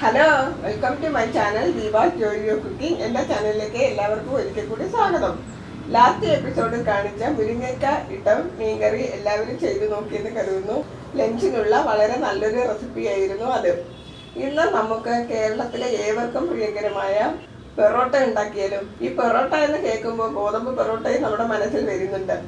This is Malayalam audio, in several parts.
Hello, welcome to my channel Deepa ജോയിയോ കുക്കിംഗ്. എൻ്റെ ചാനലിലേക്ക് എല്ലാവർക്കും ഒരിക്കൽ കൂടി സ്വാഗതം. ലാസ്റ്റ് എപ്പിസോഡിൽ കാണിച്ച മുരിങ്ങയ്ക്ക ഇട്ട മീൻകറി എല്ലാവരും ചെയ്തു നോക്കിയെന്ന് കരുതുന്നു. ലഞ്ചിനുള്ള വളരെ നല്ലൊരു റെസിപ്പിയായിരുന്നു അത്. ഇന്ന് നമുക്ക് കേരളത്തിലെ ഏവർക്കും പ്രിയങ്കരമായ പെറോട്ട ഉണ്ടാക്കിയാലും. ഈ പെറോട്ട എന്ന് കേൾക്കുമ്പോൾ ഗോതമ്പ് പെറോട്ടയും നമ്മുടെ മനസ്സിൽ വരുന്നുണ്ട്.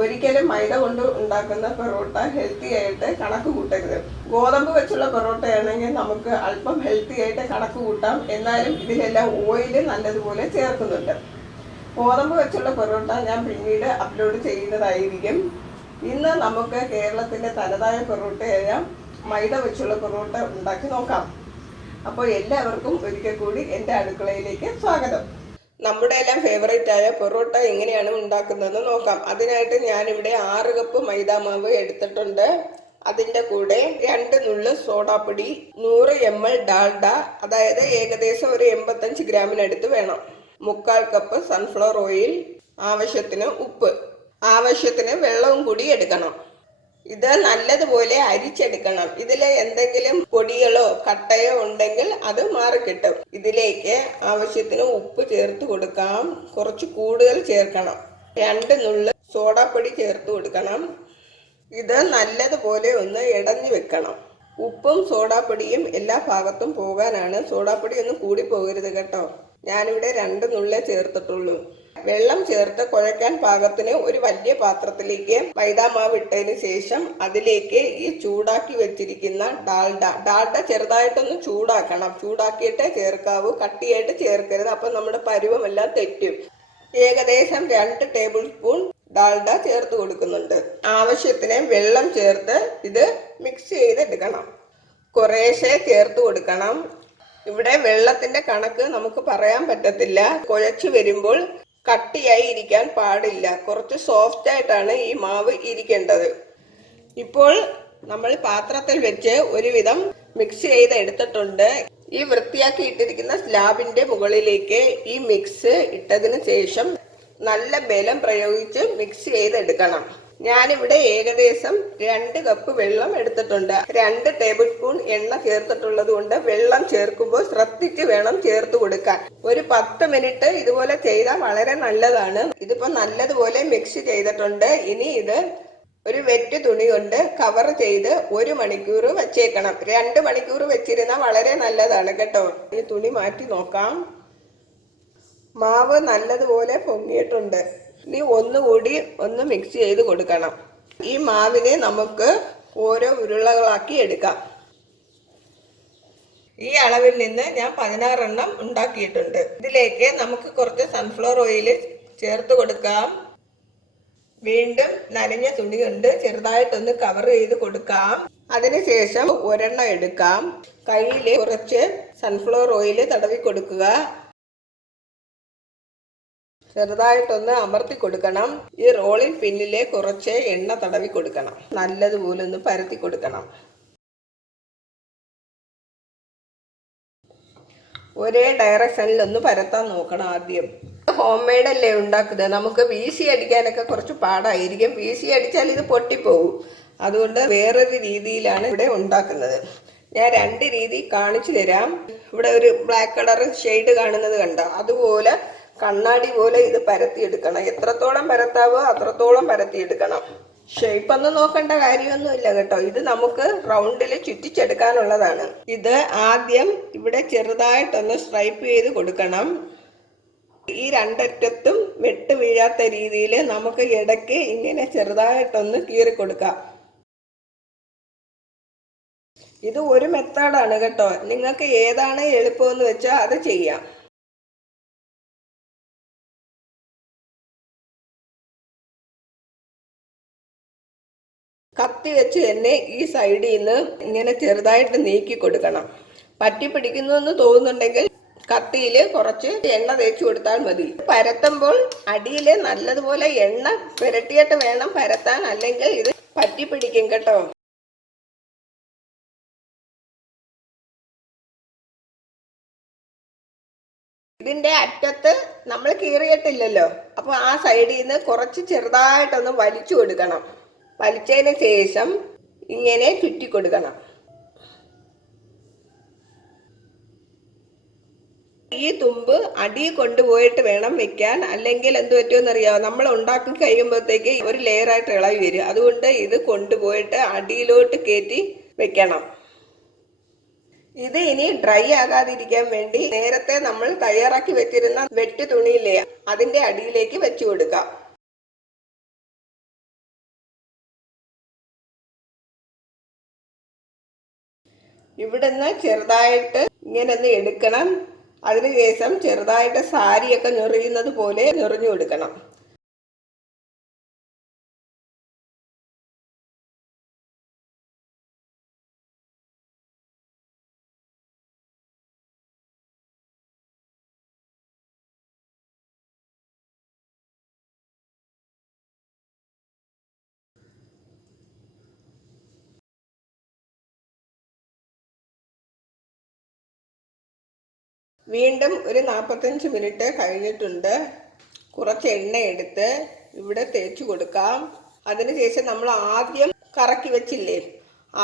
ഒരിക്കലും മൈദ കൊണ്ട് ഉണ്ടാക്കുന്ന പെറോട്ട ഹെൽത്തി ആയിട്ട് കണക്ക് കൂട്ടരുത്. ഗോതമ്പ് വെച്ചുള്ള പെറോട്ടയാണെങ്കിൽ നമുക്ക് അല്പം ഹെൽത്തി ആയിട്ട് കണക്ക് കൂട്ടാം. എന്നാലും ഇതിലെല്ലാം ഓയില് നല്ലതുപോലെ ചേർക്കുന്നുണ്ട്. ഗോതമ്പ് വെച്ചുള്ള പെറോട്ട ഞാൻ പിന്നീട് അപ്ലോഡ് ചെയ്യുന്നതായിരിക്കും. ഇന്ന് നമുക്ക് കേരളത്തിൻ്റെ തനതായ പെറോട്ടയായ മൈദ വെച്ചുള്ള പെറോട്ട ഉണ്ടാക്കി നോക്കാം. അപ്പോൾ എല്ലാവർക്കും ഒരിക്കൽ കൂടി എൻ്റെ അടുക്കളയിലേക്ക് സ്വാഗതം. നമ്മുടെ എല്ലാം ഫേവറേറ്റ് ആയ പൊറോട്ട എങ്ങനെയാണ് ഉണ്ടാക്കുന്നതെന്ന് നോക്കാം. അതിനായിട്ട് ഞാനിവിടെ 6 കപ്പ് മൈദാമാവ് എടുത്തിട്ടുണ്ട്. അതിൻ്റെ കൂടെ 2 നുള്ള് സോഡാപ്പൊടി, 100 ml ഡാൽഡ, അതായത് ഏകദേശം ഒരു 85 ഗ്രാമിനടുത്ത് വേണം, 3/4 കപ്പ് സൺഫ്ലവർ ഓയിൽ, ആവശ്യത്തിന് ഉപ്പ്, ആവശ്യത്തിന് വെള്ളവും കൂടി എടുക്കണം. ഇത് നല്ലതുപോലെ അരിച്ചെടുക്കണം. ഇതിൽ എന്തെങ്കിലും പൊടികളോ കട്ടയോ ഉണ്ടെങ്കിൽ അത് മാറിക്കിട്ടും. ഇതിലേക്ക് ആവശ്യത്തിന് ഉപ്പ് ചേർത്ത് കൊടുക്കാം. കുറച്ച് കൂടുതൽ ചേർക്കണം. 2 നുള്ള് സോഡാപ്പൊടി ചേർത്ത് കൊടുക്കണം. ഇത് നല്ലതുപോലെ ഒന്ന് ഇടഞ്ഞു വെക്കണം. ഉപ്പും സോഡാപ്പൊടിയും എല്ലാ ഭാഗത്തും പോകാനാണ്. സോഡാപ്പൊടി ഒന്നും കൂടി പോകരുത് കേട്ടോ. ഞാനിവിടെ 2 നുള്ളേ ചേർത്തിട്ടുള്ളൂ. വെള്ളം ചേർത്ത് കുഴയ്ക്കാൻ പാകത്തിന് ഒരു വലിയ പാത്രത്തിലേക്ക് മൈദാമാവ് ഇട്ടതിന് ശേഷം അതിലേക്ക് ഈ ചൂടാക്കി വെച്ചിരിക്കുന്ന ഡാൽഡ ചെറുതായിട്ടൊന്ന് ചൂടാക്കണം. ചൂടാക്കിയിട്ടേ ചേർക്കാവൂ, കട്ടിയായിട്ട് ചേർക്കരുത്. അപ്പം നമ്മുടെ പരുവമെല്ലാം തെറ്റും. ഏകദേശം 2 ടേബിൾ സ്പൂൺ ഡാൽഡ ചേർത്ത് കൊടുക്കുന്നുണ്ട്. ആവശ്യത്തിന് വെള്ളം ചേർത്ത് ഇത് മിക്സ് ചെയ്തെടുക്കണം. കുറേശ്ശെ ചേർത്ത് കൊടുക്കണം. ഇവിടെ വെള്ളത്തിന്റെ കണക്ക് നമുക്ക് പറയാൻ പറ്റത്തില്ല. കുഴച്ചു വരുമ്പോൾ കട്ടിയായി ഇരിക്കാൻ പാടില്ല. കുറച്ച് സോഫ്റ്റ് ആയിട്ടാണ് ഈ മാവ് ഇരിക്കേണ്ടത്. ഇപ്പോൾ നമ്മൾ പാത്രത്തിൽ വെച്ച് ഒരുവിധം മിക്സ് ചെയ്ത് എടുത്തിട്ടുണ്ട്. ഈ വൃത്തിയാക്കി ഇട്ടിരിക്കുന്ന സ്ലാബിന്റെ മുകളിലേക്ക് ഈ മിക്സ് ഇട്ടതിന് ശേഷം നല്ല ബലം പ്രയോഗിച്ച് മിക്സ് ചെയ്തെടുക്കണം. ഞാനിവിടെ ഏകദേശം 2 കപ്പ് വെള്ളം എടുത്തിട്ടുണ്ട്. 2 ടേബിൾ സ്പൂൺ എണ്ണ ചേർത്തിട്ടുള്ളത് കൊണ്ട് വെള്ളം ചേർക്കുമ്പോൾ ശ്രദ്ധിച്ച് വേണം ചേർത്ത് കൊടുക്കാൻ. ഒരു 10 മിനിറ്റ് ഇതുപോലെ ചെയ്താൽ വളരെ നല്ലതാണ്. ഇതിപ്പോ നല്ലതുപോലെ മിക്സ് ചെയ്തിട്ടുണ്ട്. ഇനി ഇത് ഒരു വെറ്റ് തുണി കൊണ്ട് കവർ ചെയ്ത് 1 മണിക്കൂർ വെച്ചേക്കണം. 2 മണിക്കൂർ വെച്ചിരുന്നാൽ വളരെ നല്ലതാണ് കേട്ടോ. ഈ തുണി മാറ്റി നോക്കാം. മാവ് നല്ലതുപോലെ പൊങ്ങിയിട്ടുണ്ട്. ഇനി ഒന്നുകൂടി ഒന്ന് മിക്സ് ചെയ്ത് കൊടുക്കണം. ഈ മാവിനെ നമുക്ക് ഓരോ ഉരുളകളാക്കി എടുക്കാം. ഈ അളവിൽ നിന്ന് ഞാൻ 16 എണ്ണം ഉണ്ടാക്കിയിട്ടുണ്ട്. ഇതിലേക്ക് നമുക്ക് കുറച്ച് സൺഫ്ലവർ ഓയിൽ ചേർത്ത് കൊടുക്കാം. വീണ്ടും നനഞ്ഞ തുണി കൊണ്ട് ചെറുതായിട്ടൊന്ന് കവർ ചെയ്ത് കൊടുക്കാം. അതിനുശേഷം ഒരെണ്ണം എടുക്കാം. കയ്യിൽ കുറച്ച് സൺഫ്ലവർ ഓയിൽ തടവി കൊടുക്കുക. ചെറുതായിട്ടൊന്ന് അമർത്തി കൊടുക്കണം. ഈ റോളിംഗ് പിന്നിലെ കുറച്ച് എണ്ണ തടവി കൊടുക്കണം. നല്ലതുപോലെ ഒന്ന് പരത്തി കൊടുക്കണം. ഒരേ ഡയറക്ഷനിൽ ഒന്ന് പരത്താൻ നോക്കണം. ആദ്യം ഹോം മെയ്ഡ് അല്ലേ ഉണ്ടാക്കുന്നത്. നമുക്ക് വീശി അടിക്കാനൊക്കെ കുറച്ച് പാടായിരിക്കും. വീശി അടിച്ചാൽ ഇത് പൊട്ടിപ്പോകും. അതുകൊണ്ട് വേറൊരു രീതിയിലാണ് ഇവിടെ ഉണ്ടാക്കുന്നത്. ഞാൻ 2 രീതി കാണിച്ചു തരാം. ഇവിടെ ഒരു ബ്ലാക്ക് കളർ ഷെയ്ഡ് കാണുന്നത് കണ്ടോ? അതുപോലെ കണ്ണാടി പോലെ ഇത് പരത്തിയെടുക്കണം. എത്രത്തോളം പരത്താവോ അത്രത്തോളം പരത്തിയെടുക്കണം. ഷേപ്പ് ഒന്നും നോക്കേണ്ട കാര്യമൊന്നുമില്ല കേട്ടോ. ഇത് നമുക്ക് റൗണ്ടിൽ ചുറ്റിച്ചെടുക്കാനുള്ളതാണ്. ഇത് ആദ്യം ഇവിടെ ചെറുതായിട്ടൊന്ന് സ്ട്രൈപ്പ് ചെയ്ത് കൊടുക്കണം. ഈ 2 അറ്റത്തും വെട്ട് വീഴാത്ത രീതിയിൽ നമുക്ക് ഇടയ്ക്ക് ഇങ്ങനെ ചെറുതായിട്ടൊന്ന് കീറി കൊടുക്കാം. ഇത് ഒരു മെത്തേഡാണ് കേട്ടോ. നിങ്ങൾക്ക് ഏതാണ് എളുപ്പമെന്ന് വെച്ചാൽ അത് ചെയ്യാം. കത്തി വെച്ച് തന്നെ ഈ സൈഡിൽ നിന്ന് ഇങ്ങനെ ചെറുതായിട്ട് നീക്കി കൊടുക്കണം. പറ്റി പിടിക്കുന്നു എന്ന് തോന്നുന്നുണ്ടെങ്കിൽ കത്തിയിൽ കുറച്ച് എണ്ണ തേച്ച് കൊടുത്താൽ മതി. പരത്തുമ്പോൾ അടിയിൽ നല്ലതുപോലെ എണ്ണ പുരട്ടിയിട്ട് വേണം പരത്താൻ, അല്ലെങ്കിൽ ഇത് പറ്റി പിടിക്കും കേട്ടോ. ഇതിന്റെ അറ്റത്ത് നമ്മൾ കീറിയിട്ടില്ലല്ലോ. അപ്പൊ ആ സൈഡിൽ നിന്ന് കുറച്ച് ചെറുതായിട്ടൊന്ന് വലിച്ചു കൊടുക്കണം. വലിച്ചതിന് ശേഷം ഇങ്ങനെ ചുറ്റി കൊടുക്കണം. ഈ തുമ്പ് അടി കൊണ്ടുപോയിട്ട് വേണം വെക്കാൻ, അല്ലെങ്കിൽ എന്ത് പറ്റുമെന്നറിയാമോ, നമ്മൾ ഉണ്ടാക്കി കഴിയുമ്പോഴത്തേക്ക് ഒരു ലെയറായിട്ട് ഇളകി വരും. അതുകൊണ്ട് ഇത് കൊണ്ടുപോയിട്ട് അടിയിലോട്ട് കയറ്റി വെക്കണം. ഇത് ഇനി ഡ്രൈ ആകാതിരിക്കാൻ വേണ്ടി നേരത്തെ നമ്മൾ തയ്യാറാക്കി വെച്ചിരുന്ന വെട്ട് തുണിയില്ലേ, അതിന്റെ അടിയിലേക്ക് വെച്ചു കൊടുക്കാം. ഇവിടുന്ന് ചെറുതായിട്ട് ഇങ്ങനെ ഒന്ന് എടുക്കണം. അതിനുശേഷം ചെറുതായിട്ട് സാരിയൊക്കെ ഞെറിയുന്നത് പോലെ ഞെറിഞ്ഞു കൊടുക്കണം. വീണ്ടും ഒരു 45 മിനിറ്റ് കഴിഞ്ഞിട്ടുണ്ട്. കുറച്ച് എണ്ണ എടുത്ത് ഇവിടെ തേച്ച് കൊടുക്കാം. അതിനുശേഷം നമ്മൾ ആദ്യം കറക്കി വെച്ചില്ലേ,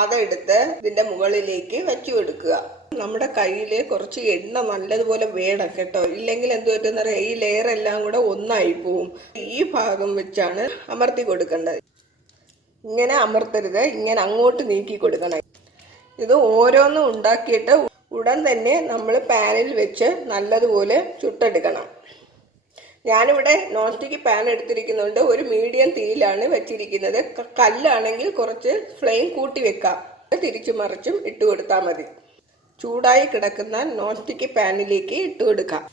അതെടുത്ത് ഇതിന്റെ മുകളിലേക്ക് വെച്ചു കൊടുക്കുക. നമ്മുടെ കയ്യിൽ കുറച്ച് എണ്ണ നല്ലതുപോലെ വേണം കേട്ടോ, ഇല്ലെങ്കിൽ എന്ത് പറ്റുന്ന ഈ ലെയർ എല്ലാം കൂടെ ഒന്നായി പോവും. ഈ ഭാഗം വെച്ചാണ് അമർത്തി കൊടുക്കേണ്ടത്. ഇങ്ങനെ അമർത്തരുത്, ഇങ്ങനെ അങ്ങോട്ട് നീക്കി കൊടുക്കണം. ഇത് ഓരോന്നും ഉണ്ടാക്കിയിട്ട് ഉടൻ തന്നെ നമ്മൾ പാനിൽ വെച്ച് നല്ലതുപോലെ ചുട്ടെടുക്കണം. ഞാനിവിടെ നോൺ സ്റ്റിക്ക് പാൻ എടുത്തിരിക്കുന്നുണ്ട്. ഒരു മീഡിയം തീയിലാണ് വെച്ചിരിക്കുന്നത്. കല്ലാണെങ്കിൽ കുറച്ച് ഫ്ലെയിം കൂട്ടി വെക്കാം. തിരിച്ചു മറിച്ചും ഇട്ട് കൊടുത്താൽ മതി. ചൂടായി കിടക്കുന്ന നോൺ സ്റ്റിക്ക് പാനിലേക്ക് ഇട്ട് കൊടുക്കാം.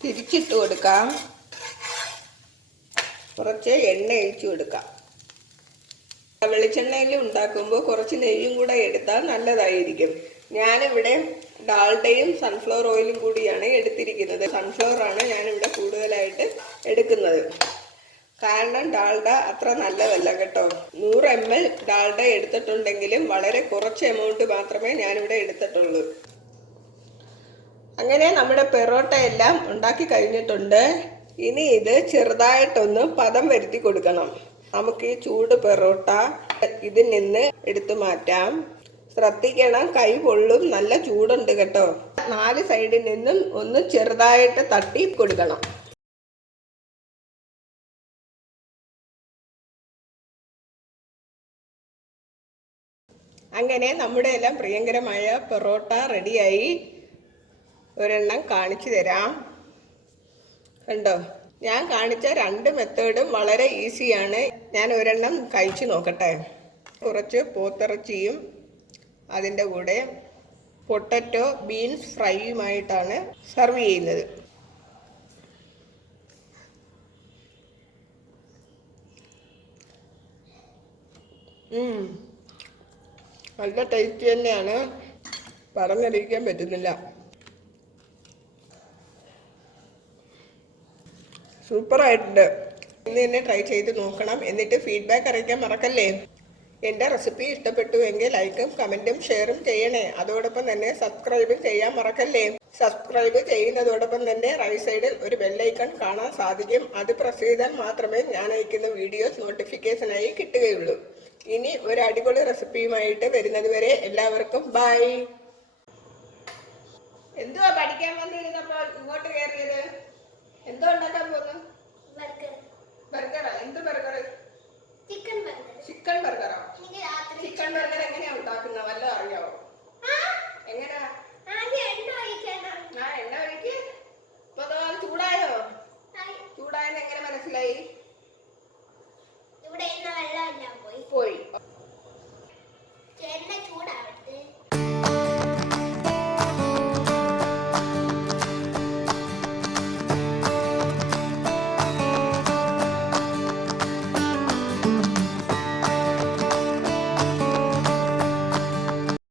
തിരിച്ചിട്ട് കൊടുക്കാം. കുറച്ച് എണ്ണ ഒഴിച്ചു കൊടുക്കാം. വെളിച്ചെണ്ണയിൽ ഉണ്ടാക്കുമ്പോൾ കുറച്ച് നെയ്യും കൂടെ എടുത്താൽ നല്ലതായിരിക്കും. ഞാനിവിടെ ഡാൽഡയും സൺഫ്ലവർ ഓയിലും കൂടിയാണ് എടുത്തിരിക്കുന്നത്. സൺഫ്ലവർ ആണ് ഞാനിവിടെ കൂടുതലായിട്ട് എടുക്കുന്നത്. കാരണം ഡാൽഡ അത്ര നല്ലതല്ല കേട്ടോ. 100 ml ഡാൽഡ എടുത്തിട്ടുണ്ടെങ്കിലും വളരെ കുറച്ച് എമൗണ്ട് മാത്രമേ ഞാനിവിടെ എടുത്തിട്ടുള്ളൂ. അങ്ങനെ നമ്മുടെ പെറോട്ട എല്ലാം ഉണ്ടാക്കി കഴിഞ്ഞിട്ടുണ്ട്. ഇനി ഇത് ചെറുതായിട്ടൊന്ന് പദം വരുത്തി കൊടുക്കണം. നമുക്ക് ഈ ചൂട് പെറോട്ട ഇതിൽ നിന്ന് എടുത്തു മാറ്റാം. ശ്രദ്ധിക്കണം, കൈ പൊള്ളും, നല്ല ചൂടുണ്ട് കേട്ടോ. 4 സൈഡിൽ നിന്നും ഒന്ന് ചെറുതായിട്ട് തട്ടി കൊടുക്കണം. അങ്ങനെ നമ്മുടെ എല്ലാം പ്രിയങ്കരമായ പെറോട്ട റെഡിയായി. ഒരെണ്ണം കാണിച്ചു തരാം. കണ്ടോ, ഞാൻ കാണിച്ച 2 മെത്തേഡും വളരെ ഈസിയാണ്. ഞാൻ ഒരെണ്ണം കഴിച്ചു നോക്കട്ടെ. കുറച്ച് പോത്തിറച്ചിയും അതിൻ്റെ കൂടെ പൊട്ടറ്റോ ബീൻസ് ഫ്രൈയുമായിട്ടാണ് സെർവ് ചെയ്യുന്നത്. നല്ല ടേസ്റ്റ് തന്നെയാണ്, പറഞ്ഞറിയിക്കാൻ പറ്റുന്നില്ല. സൂപ്പറായിട്ടുണ്ട്. ഇന്ന് തന്നെ ട്രൈ ചെയ്ത് നോക്കണം. എന്നിട്ട് ഫീഡ്ബാക്ക് അറിയിക്കാൻ മറക്കല്ലേ. എൻ്റെ റെസിപ്പി ഇഷ്ടപ്പെട്ടുവെങ്കിൽ ലൈക്കും കമൻറ്റും ഷെയറും ചെയ്യണേ. അതോടൊപ്പം തന്നെ സബ്സ്ക്രൈബും ചെയ്യാൻ മറക്കല്ലേ. സബ്സ്ക്രൈബ് ചെയ്യുന്നതോടൊപ്പം തന്നെ റൈറ്റ് സൈഡിൽ ഒരു ബെല്ലൈക്കൺ കാണാൻ സാധിക്കും. അത് പ്രസ് ചെയ്താൽ മാത്രമേ ഞാൻ അയക്കുന്ന വീഡിയോസ് നോട്ടിഫിക്കേഷനായി കിട്ടുകയുള്ളൂ. ഇനി ഒരു അടിപൊളി റെസിപ്പിയുമായിട്ട് വരുന്നത് വരെ എല്ലാവർക്കും ബൈ. എന്തുവാ പഠിക്കാൻ വന്നിരുന്നപ്പോൾ ഇങ്ങോട്ട് കയറിയത്? എന്തോ ഉണ്ടാക്കാൻ പോകുന്നു?